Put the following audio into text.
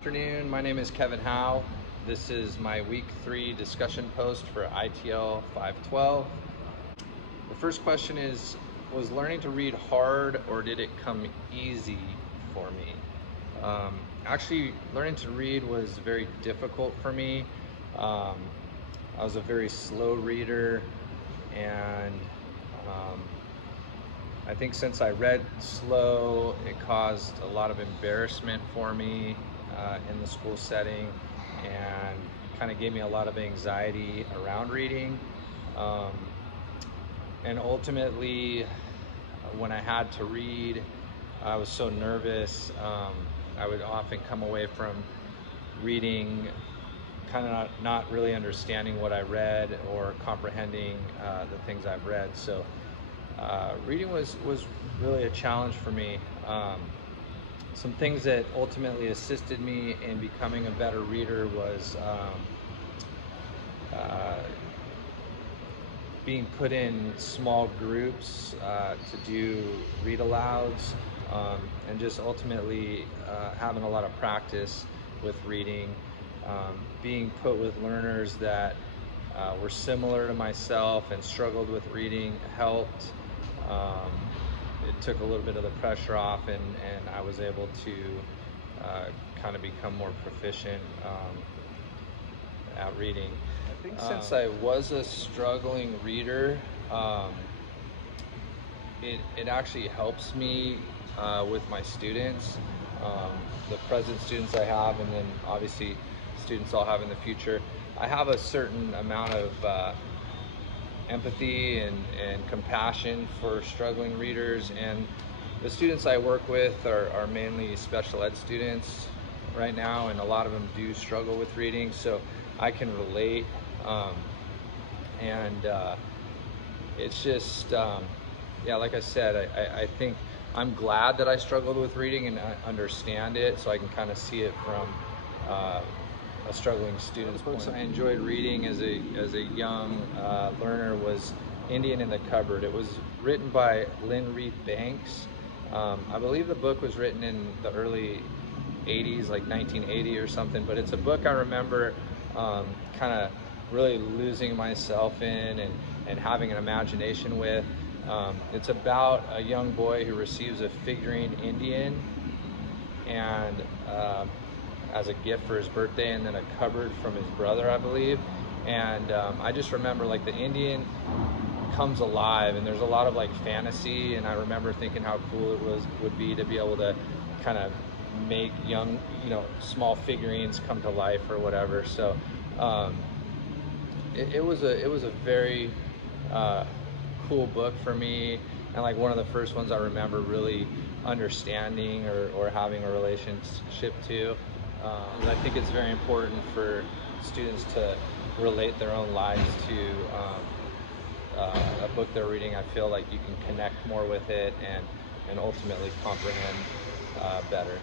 Afternoon, my name is Kevin Howe. This is my week 3 discussion post for ITL 512. The first question is, was learning to read hard or did it come easy for me? Actually, learning to read was very difficult for me. I was a very slow reader, and I think since I read slow, it caused a lot of embarrassment for me in the school setting, and kind of gave me a lot of anxiety around reading. And ultimately, when I had to read, I was so nervous. I would often come away from reading kind of not really understanding what I read or comprehending the things I've read. So reading was really a challenge for me. Some things that ultimately assisted me in becoming a better reader was being put in small groups to do read alouds, and just ultimately having a lot of practice with reading. Being put with learners that were similar to myself and struggled with reading helped. It took a little bit of the pressure off, and I was able to kind of become more proficient at reading. I think since I was a struggling reader, it actually helps me with my students, the present students I have, and then obviously students I'll have in the future. I have a certain amount of empathy and compassion for struggling readers, and the students I work with are mainly special ed students right now, and a lot of them do struggle with reading, so I can relate. It's just, yeah, like I said, I think I'm glad that I struggled with reading and I understand it, so I can kind of see it from a struggling student's point. The books I enjoyed reading as a young learner was Indian in the Cupboard. It was written by Lynn Reed Banks. I believe the book was written in the early 80s, like 1980 or something, but it's a book I remember kind of really losing myself in and having an imagination with. It's about a young boy who receives a figurine Indian and as a gift for his birthday, and then a cupboard from his brother, I believe. And I just remember, like, the Indian comes alive, and there's a lot of like fantasy, and I remember thinking how cool it would be to be able to kind of make young, small figurines come to life or whatever. So it was a very cool book for me, and like one of the first ones I remember really understanding or having a relationship to. I think it's very important for students to relate their own lives to a book they're reading. I feel like you can connect more with it and ultimately comprehend better.